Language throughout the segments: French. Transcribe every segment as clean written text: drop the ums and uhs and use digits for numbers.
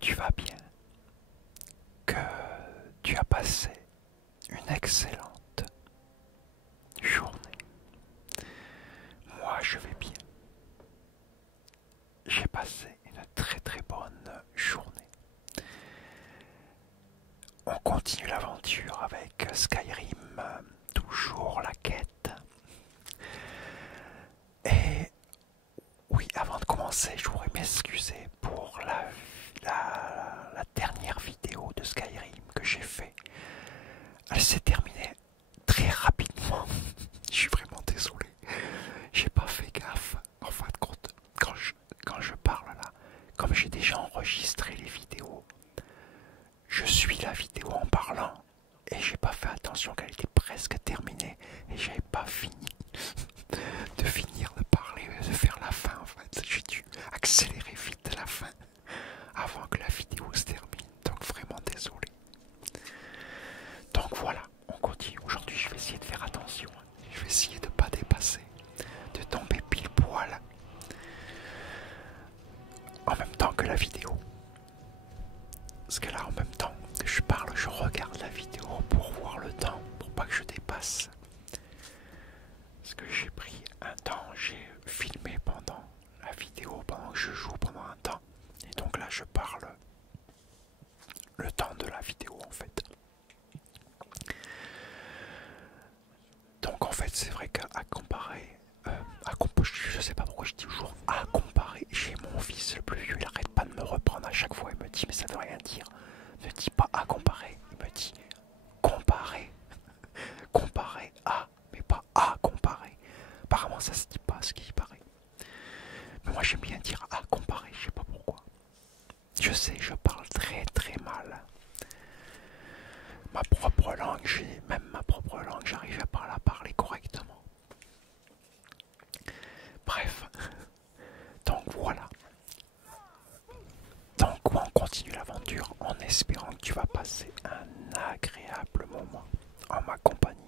tu vas bien, que tu as passé une excellente journée. Moi, je vais bien. J'ai passé une très très bonne journée. On continue l'aventure avec Skyrim, toujours la quête. Et oui, avant de commencer, je voudrais m'excuser pour la dernière vidéo de Skyrim que j'ai fait. Elle s'est terminée très rapidement. Je suis vraiment désolé. J'ai pas fait gaffe. En fin de compte, quand je parle là, comme j'ai déjà enregistré les vidéos, je suis la vidéo en parlant et j'ai pas fait attention qu'elle était presque terminée et j'avais pas fini de finir de parler, de faire la fin en fait. J'ai dû accélérer vite la fin avant que la vidéo se termine. Donc vraiment désolé. Donc voilà, on continue. Aujourd'hui je vais essayer de faire attention. Je vais essayer de pas dépasser, de tomber pile poil en même temps que la vidéo. Parce que là en même temps que je parle, je regarde la vidéo pour voir le temps, pour pas que je dépasse. Parce que j'ai pris un temps, j'ai filmé pendant la vidéo, pendant que je joue pendant un temps. Et donc là je parle le temps de la vidéo en fait. Donc en fait c'est vrai qu'à comparer, je sais pas pourquoi je dis toujours à comparer, j'ai mon fils le plus vieux, il arrête pas de me reprendre à chaque fois, il me dit mais ça veut rien dire. Ne dis pas à comparer, il me dit comparer. Comparer à, mais pas à comparer. Apparemment ça se dit pas ce qui paraît. Mais moi j'aime bien dire à comparer, je sais pas pourquoi. Je sais, je parle très très mal. Ma propre langue, même ma propre langue, j'arrive pas à la parler correctement. Bref, donc voilà. Donc on continue l'aventure en espérant que tu vas passer un agréable moment en ma compagnie.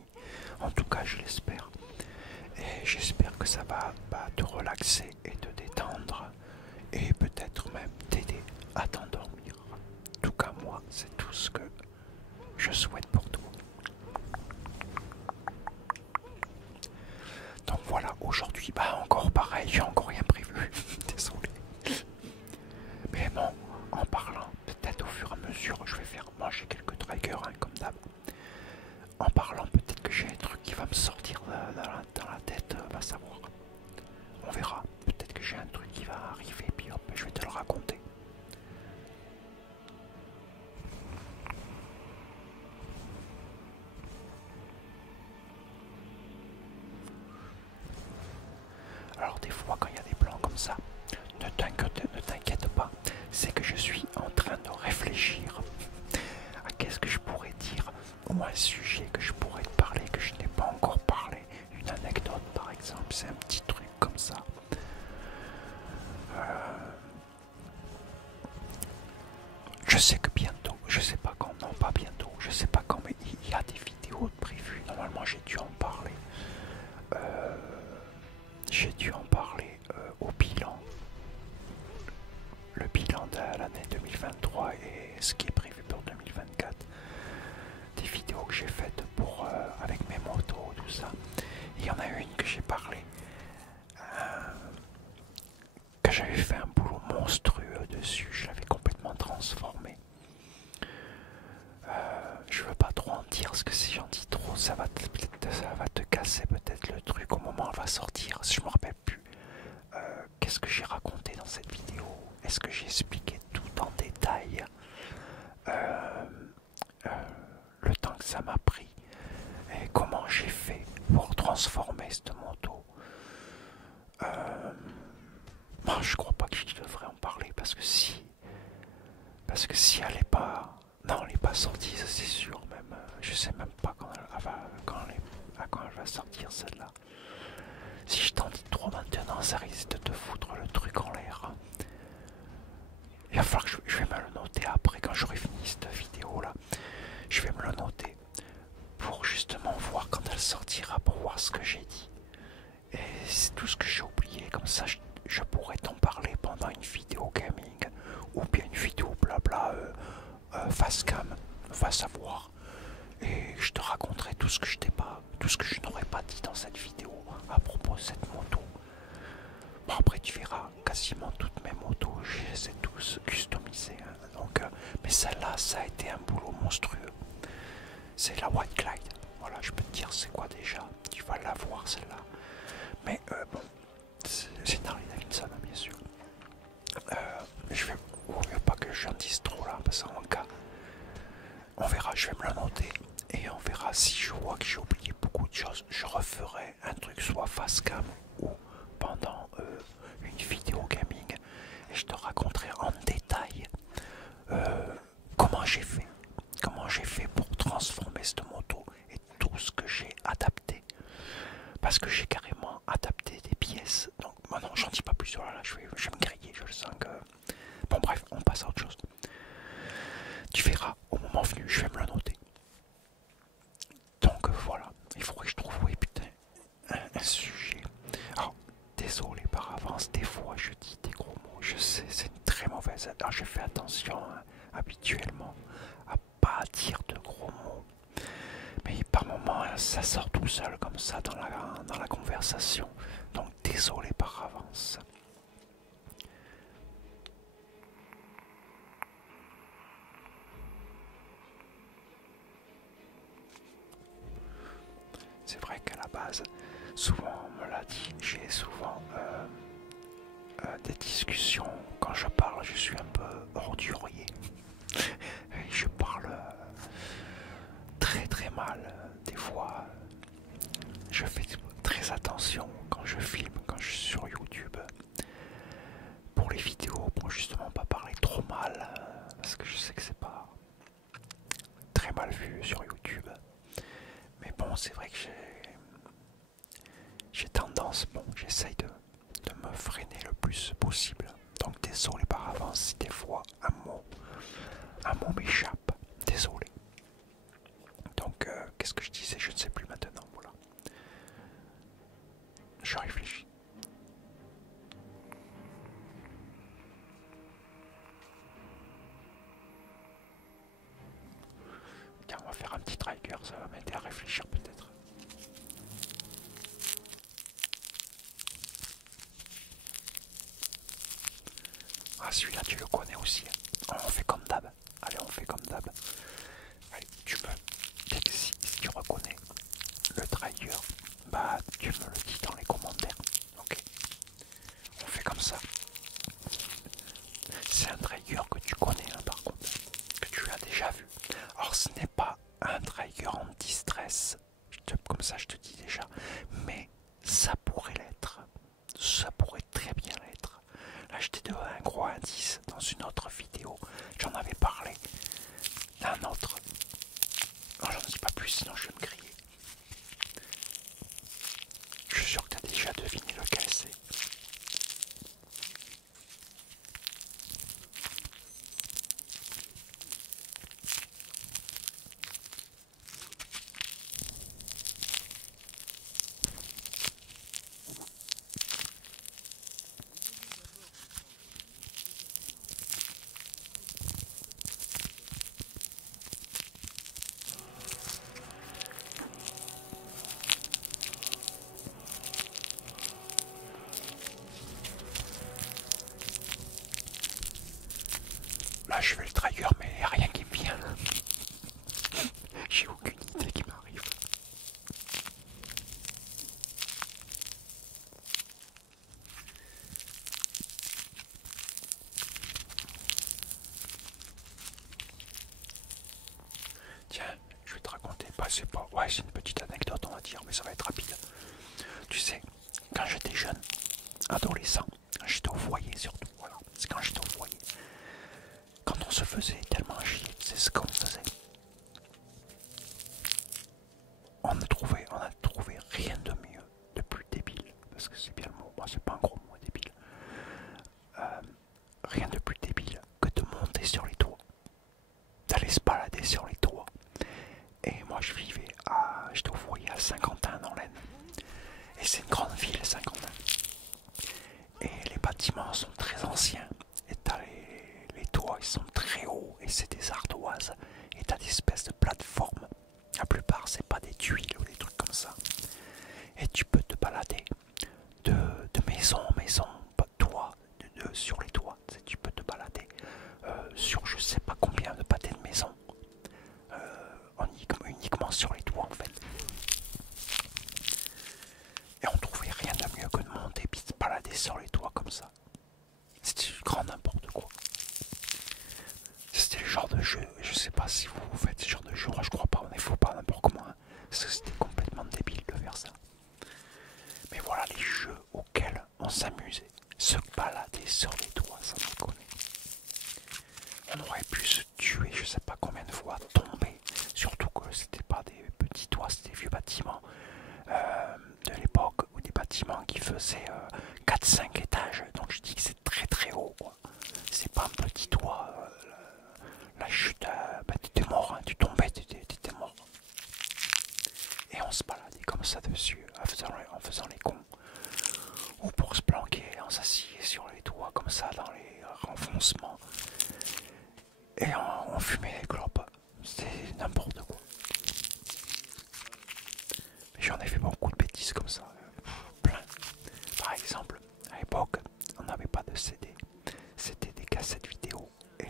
En tout cas, je l'espère. Et j'espère que ça va te relaxer et te détendre et peut-être même t'aider à t'endormir. En tout cas, moi, c'est tout ce que je souhaite pour toi. Donc voilà, aujourd'hui, encore pareil, j'ai encore rien prévu. Désolé. Mais bon, en parlant, peut-être au fur et à mesure, je vais faire manger quelques triggers, hein, comme d'hab. En parlant, peut-être que j'ai un truc qui va me sortir dans la tête, va savoir. On verra. Peut-être que j'ai un truc qui va arriver, puis hop, je vais te le raconter. Alors des fois, quand il y a des plans comme ça, ne t'inquiète pas. C'est que je suis en train de réfléchir à qu'est-ce que je pourrais dire, ou un sujet que je pourrais te parler, que je n'ai pas encore parlé. Une anecdote par exemple, c'est un petit truc comme ça. Je sais que bientôt, je sais pas quand, non pas bientôt, je sais pas quand, mais il y a des vidéos prévues. Normalement j'ai dû en parler. J'ai dû en parler au bilan. Le bilan de l'année 2023 et ce qui est prévu pour 2024. Des vidéos que j'ai faites pour avec mes motos, tout ça. Il y en a une que j'ai parlé. Que j'avais fait un boulot monstrueux dessus. Je l'avais complètement transformé. Je veux pas trop en dire parce que si j'en dis trop, ça va te casser peut-être le truc au moment où elle va sortir. Si je me rappelle plus. Qu'est-ce que j'ai raconté dans cette vidéo? Est-ce que j'ai expliqué tout en détail le temps que ça m'a pris et comment j'ai fait pour transformer cette moto? Moi, je crois pas que je devrais en parler parce que si elle est pas, non, elle est pas sortie, ça c'est sûr. Même, je sais même pas quand elle va sortir celle-là. Si je t'en dis trop maintenant, ça risque de te foutre le truc en l'air. Il va falloir que je vais me le noter après quand j'aurai fini cette vidéo là. Je vais me le noter pour justement voir quand elle sortira, pour voir ce que j'ai dit. Et c'est tout ce que j'ai oublié, comme ça je pourrais t'en parler pendant une vidéo gaming ou bien une vidéo blabla. face cam, face à voir. Et je te raconterai tout ce que je t'ai pas, tout ce que je n'aurais pas dit dans cette vidéo à propos de cette moto. Bon, après tu verras quasiment toutes mes motos, je les ai tous customisées. Hein. Donc, mais celle-là, ça a été un boulot monstrueux. C'est la White Clyde. Voilà, je peux te dire c'est quoi déjà. Tu vas la voir celle-là. Mais bon, c'est une Harley Davidson bien sûr. Je vais pas que j'en dise trop là, parce qu'en cas, on verra, je vais me la noter. Et on verra si je vois que j'ai oublié beaucoup de choses. Je referai un truc soit face cam ou pendant une vidéo gaming. Et je te raconterai en détail comment j'ai fait. Comment j'ai fait pour transformer cette moto et tout ce que j'ai adapté. Parce que j'ai carrément adapté des pièces. Donc, bon, non, j'en dis pas plus. Voilà, je vais me griller. Je le sens que. Bon, bref, on passe à autre chose. Tu verras, au moment venu, je vais me le noter. Donc voilà, il faudrait que je trouve, oui putain, un sujet. Alors, désolé par avance, des fois je dis des gros mots, je sais, c'est une très mauvaise. Alors je fais attention hein, habituellement à pas dire de gros mots. Mais par moments, ça sort tout seul comme ça dans la conversation. Donc désolé par avance. C'est vrai qu'à la base, souvent on me l'a dit, j'ai souvent des discussions. Quand je parle, je suis un peu ordurier. Et je parle très très mal. Des fois, je fais très attention quand je filme, quand je suis sur YouTube. Pour les vidéos, pour justement pas parler trop mal. Parce que je sais que c'est pas très mal vu sur YouTube. Mais bon, c'est vrai que j'ai tendance, bon, j'essaye de me freiner le plus possible. Donc désolé par avance si des fois un mot m'échappe. Désolé. Donc qu'est-ce que je disais, je ne sais plus maintenant. Voilà. Je réfléchis. Tiens, on va faire un petit trigger, ça va m'aider à réfléchir peut-être. Ah, celui-là, tu le connais aussi. On fait comme d'hab. Allez, on fait comme d'hab. Allez, si tu reconnais le trigger, bah tu me le dis dans les commentaires. Ok. On fait comme ça. C'est un trigger que tu connais, hein, par contre. Que tu as déjà vu. Alors, ce n'est pas un trigger anti-stress. Comme ça, je te dis déjà. Mais ça pourrait l'être. Ça pourrait très bien l'être. Là, je t'ai donné un gros indice dans une autre vidéo. J'en avais parlé d'un autre. Alors, j'en dis pas plus, sinon je vais me griller. Je suis sûr que tu as déjà deviné lequel c'est. Là, je fais le trigger, mais il n'y a rien qui me vient. J'ai aucune idée qui m'arrive. Tiens, je vais te raconter. Bah, c'est pas. Ouais, c'est une petite anecdote, on va dire, mais ça va être rapide. Tu sais, quand j'étais jeune, adolescent, j'étais au foyer surtout. Voilà, c'est quand j'étais au foyer. Quand on se faisait tellement chier, c'est ce qu'on faisait. On a trouvé rien de mieux, de plus débile, parce que c'est bien le mot, moi c'est pas un gros mot débile. Rien de plus débile que de monter sur les toits, d'aller se balader sur les toits. Et moi j'étais au foyer à Saint-Quentin dans l'Aisne. Et c'est une grande ville, Saint-Quentin. Et les bâtiments sont très anciens. Et t'as les toits, ils sont très hauts et c'est des ardoises. Et t'as des espèces de plateformes. La plupart, c'est pas des tuiles ou des trucs comme ça. Et tu peux te balader de maison en maison, pas de toit, sur les toits. Tu peux te balader sur je sais pas combien de pâtés de maison. Uniquement sur les toits en fait. Et on trouvait rien de mieux que de monter et de se balader sur les toits comme ça. C'était du grand n'importe quoi. C'était le genre de jeu, je sais pas si vous faites ce genre de jeu, moi je crois pas, on est faux pas n'importe comment, hein, parce que c'était complètement débile de faire ça. Mais voilà les jeux auxquels on s'amusait, se balader sur les toits, ça me connaît. On aurait pu se tuer, je sais pas combien de fois, tomber, surtout que c'était pas des petits toits, c'était des vieux bâtiments de l'époque, ou des bâtiments qui faisaient 4-5 étages, donc je dis que c'est très très haut, quoi. C'est pas un petit toit. La chute, bah, t'étais mort, hein, tu tombais, t'étais mort. Et on se baladait comme ça dessus, en faisant les cons. Ou pour se planquer, on s'asseyait sur les toits comme ça, dans les renfoncements. Et on fumait les clopes. C'était n'importe quoi. Mais j'en ai fait beaucoup de bêtises comme ça. Plein. Par exemple, à l'époque, on n'avait pas de CD. C'était des cassettes vidéo. Et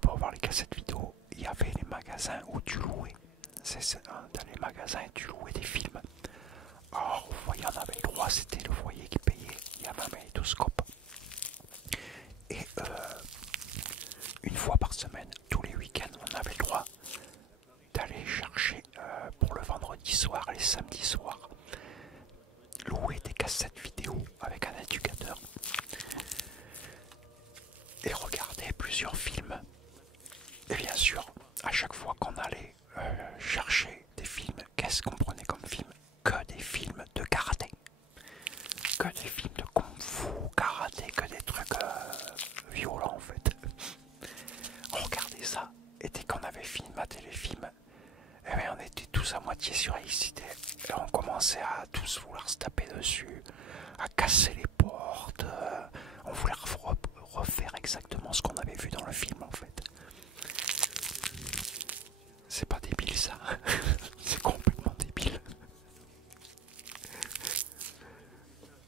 pour avoir les cassettes vidéo, il y avait les magasins où tu louais. Dans les magasins, tu louais des films. Alors, vous voyez, on avait le droit, c'était le foyer qui payait. Il y avait un magnétoscope. Et une fois par semaine, tous les week-ends, on avait le droit d'aller chercher pour le vendredi soir et les samedis soirs, louer des cassettes vidéo avec un éducateur et regarder plusieurs films. Et bien sûr, à chaque fois qu'on allait chercher des films, qu'est-ce qu'on prenait comme film? Que des films de karaté, que des films de kung-fu, karaté, que des trucs violents en fait. On regardait ça, et dès qu'on avait fini de mater les films, eh bien, on était tous à moitié surexcités. Et on commençait à tous vouloir se taper dessus, à casser les portes. On voulait refaire exactement ce qu'on avait vu dans le film en fait. C'est pas débile ça. C'est complètement débile.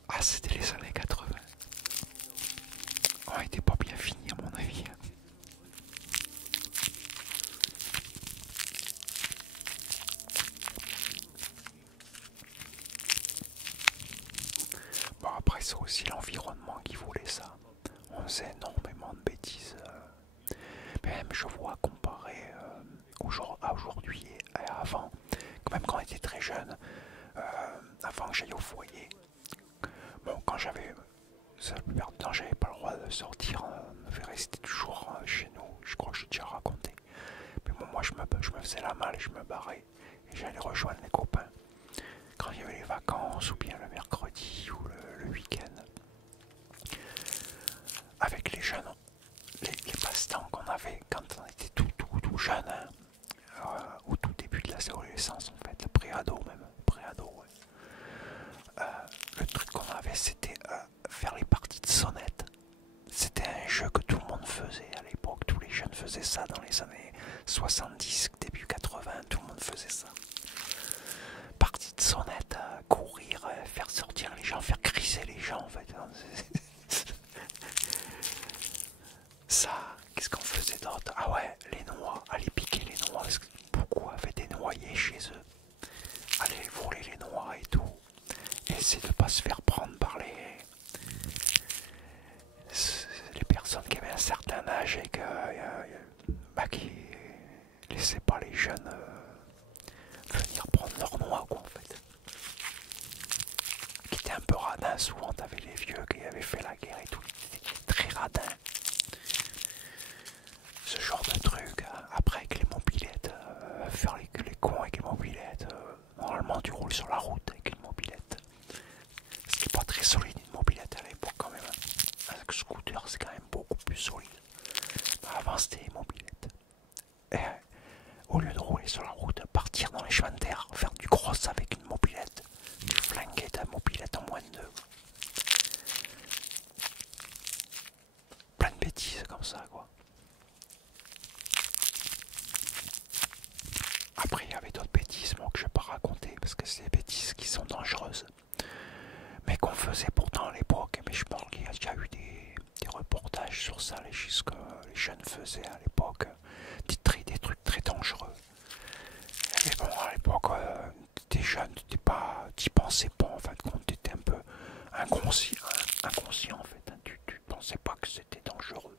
Ah, c'était les années 80. On était pas bien fini à mon avis. Bon, après c'est aussi l'environnement qui voulait ça. On faisait énormément de bêtises. Même je vois comparé à aujourd'hui et avant, même quand on était très jeune, avant que j'aille au foyer. Bon, quand j'avais, la plupart du temps, j'avais pas le droit de sortir, on devait rester toujours chez nous. Je crois que j'ai déjà raconté. Mais bon, moi, je me faisais la malle et je me barrais et j'allais rejoindre les copains quand il y avait les vacances ou bien le mercredi ou le week-end. Avec les jeunes, les passe-temps qu'on avait quand on était tout jeune, hein, au tout début de l'adolescence en fait, le pré-ado même, pré-ado, ouais. Le truc qu'on avait c'était faire les parties de sonnette. C'était un jeu que tout le monde faisait à l'époque, tous les jeunes faisaient ça dans les années 70, début 80, tout le monde faisait ça. Partie de sonnette, courir, faire sortir les gens, faire criser les gens en fait. Ça, qu'est-ce qu'on faisait d'autre? Ah ouais, les noix, aller piquer les noix, parce que beaucoup avaient des noyers chez eux. Aller voler les noix et tout. Et essayer de pas se faire prendre par les personnes qui avaient un certain âge et qui laissaient pas les jeunes venir prendre leurs noix quoi en fait. Qui étaient un peu radins, souvent t'avais les vieux qui avaient fait la guerre et tout, ils étaient très radins. Ce genre de truc, après avec les mobilettes, faire les cons avec les mobilettes, normalement tu roules sur la route avec une mobilette. C'était pas très solide une mobilette à l'époque quand même. Un scooter c'est quand même beaucoup plus solide. Avant c'était les mobilettes. Et au lieu de rouler sur la route, partir dans les chemins de terre, faire du cross avec une mobilette, tu flinguais ta mobilette en moins de 2. Plein de bêtises comme ça, quoi. Après, il y avait d'autres bêtises, moi, que je vais pas raconter, parce que c'est des bêtises qui sont dangereuses. Mais qu'on faisait pourtant à l'époque. Mais je pense qu'il y a déjà eu des reportages sur ça, ce que les jeunes faisaient à l'époque. Des trucs très dangereux. Mais bon, à l'époque, t'étais jeune, t'y pensais pas, en fin de compte, t'étais un peu inconscient en fait. Hein. Tu pensais pas que c'était dangereux.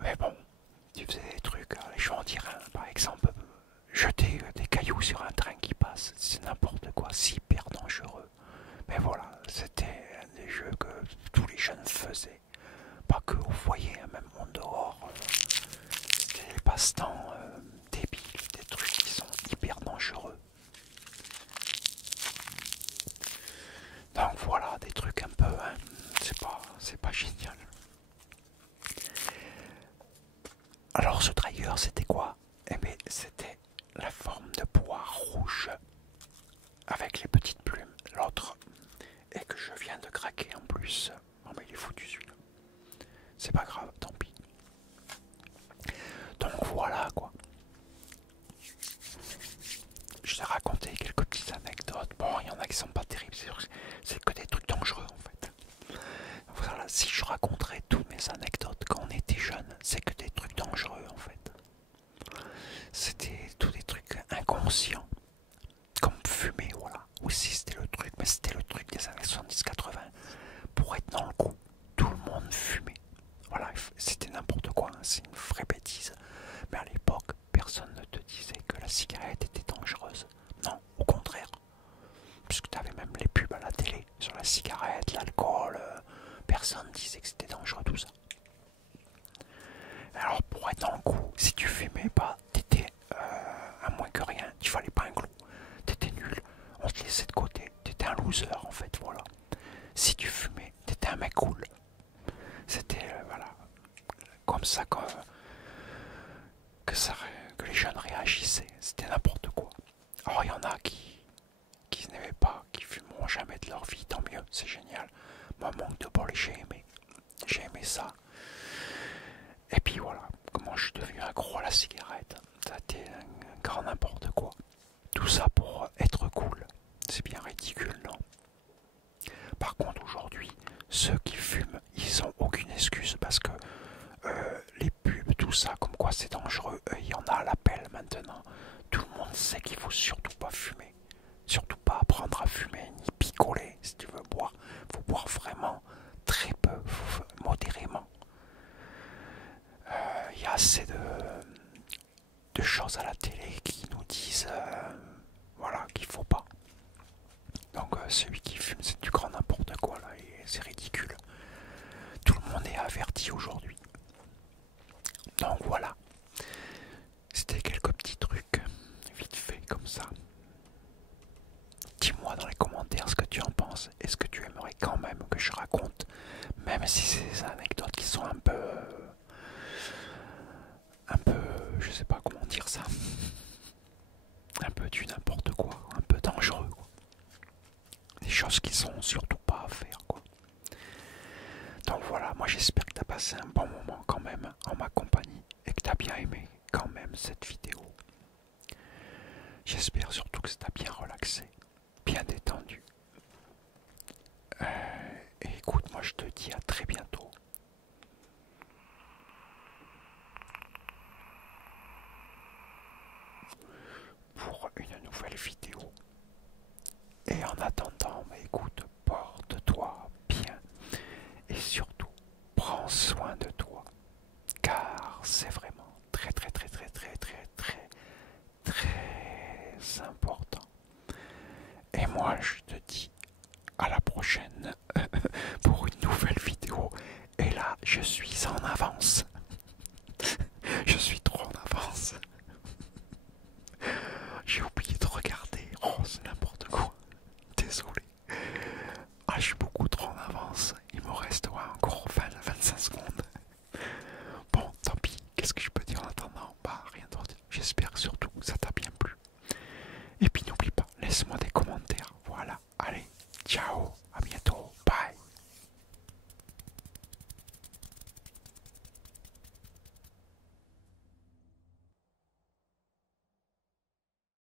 Mais bon, tu faisais des trucs, je vais en dire un, par exemple, jeter des cailloux sur un train qui passe, c'est n'importe quoi, c'est hyper dangereux. Mais voilà, c'était un des jeux que tous les jeunes faisaient. Pas que au foyer, hein, même en dehors. C'était des passe-temps débiles, des trucs qui sont hyper dangereux. Donc voilà, des trucs un peu, hein, c'est pas génial. Alors ce trigger, c'était quoi? Eh bien, c'était la forme de bois rouge avec les petites plumes. L'autre, et que je viens de craquer en plus. Non mais il est foutu celui-là. C'est pas grave, tant pis. Donc voilà quoi. Je t'ai raconté quelques petites anecdotes. Bon, il y en a qui sont pas terribles, c'est que des trucs dangereux en fait. Voilà, si je raconterais toutes mes anecdotes quand on était jeune, c'est que des trucs dangereux en fait. C'était tous des trucs inconscients, comme fumer, voilà. Aussi c'était le truc, mais c'était le truc des années 70-80. Pour être dans le coup, tout le monde fumait. Voilà, c'était n'importe quoi, hein, c'est une vraie bêtise. Mais à l'époque, personne ne te disait que la cigarette était dangereuse. Non, au contraire. Puisque tu avais même les pubs à la télé sur la cigarette, l'alcool. Personne disait que c'était dangereux tout ça. Alors pour être dans le coup, si tu fumais pas, t'étais à moins que rien, il fallait pas un clou. T'étais nul, on te laissait de côté. T'étais un loser en fait, voilà. Si tu fumais, t'étais un mec cool. C'était voilà, comme ça que les jeunes réagissaient. C'était n'importe quoi. Alors il y en a qui n'aimaient pas, qui fumeront jamais de leur vie, tant mieux, c'est génial. Moi, manque de bol, j'ai aimé ça. Et puis voilà, comment je suis devenu accro à la cigarette. Ça a été un grand n'importe quoi. Tout ça pour être cool. C'est bien ridicule, non? Par contre, aujourd'hui, ceux qui fument, ils ont aucune excuse parce que les pubs, tout ça, comme quoi c'est dangereux, il y en a à l'appel maintenant. Tout le monde sait qu'il faut surtout pas fumer. Surtout pas apprendre à fumer, ni picoler si tu veux boire. Faut boire vraiment très peu, modérément. Il y a assez de choses à la télé qui nous disent voilà, qu'il faut pas. Donc celui qui fume, c'est du grand n'importe quoi là, et c'est ridicule. Tout le monde est averti aujourd'hui. Donc voilà. C'était quelques petits trucs, vite fait comme ça. Dis-moi dans les commentaires ce que tu en penses. Est-ce que tu aimerais quand même que je raconte, même si c'est des anecdotes qui sont un peu, je sais pas comment dire ça, un peu du n'importe quoi, un peu dangereux, quoi. Des choses qui sont surtout pas à faire, quoi. Donc voilà, moi j'espère que tu as passé un bon moment quand même en ma compagnie et que tu as bien aimé quand même cette vidéo. J'espère surtout que ça t'a bien relaxé, bien détendu. Et écoute, moi je te dis à très bientôt. Pour une nouvelle vidéo. Et en attendant, bah écoute, porte-toi bien et surtout prends soin de toi, car c'est vraiment très très très très très très très très important. Et moi je te dis à la prochaine pour une nouvelle vidéo. Et là je suis en avance. Je suis trop en avance. J'ai oublié de regarder. Oh, c'est n'importe quoi. Désolé. Ah, je suis beaucoup trop en avance. Il me reste encore 20-25 secondes. Bon, tant pis. Qu'est-ce que je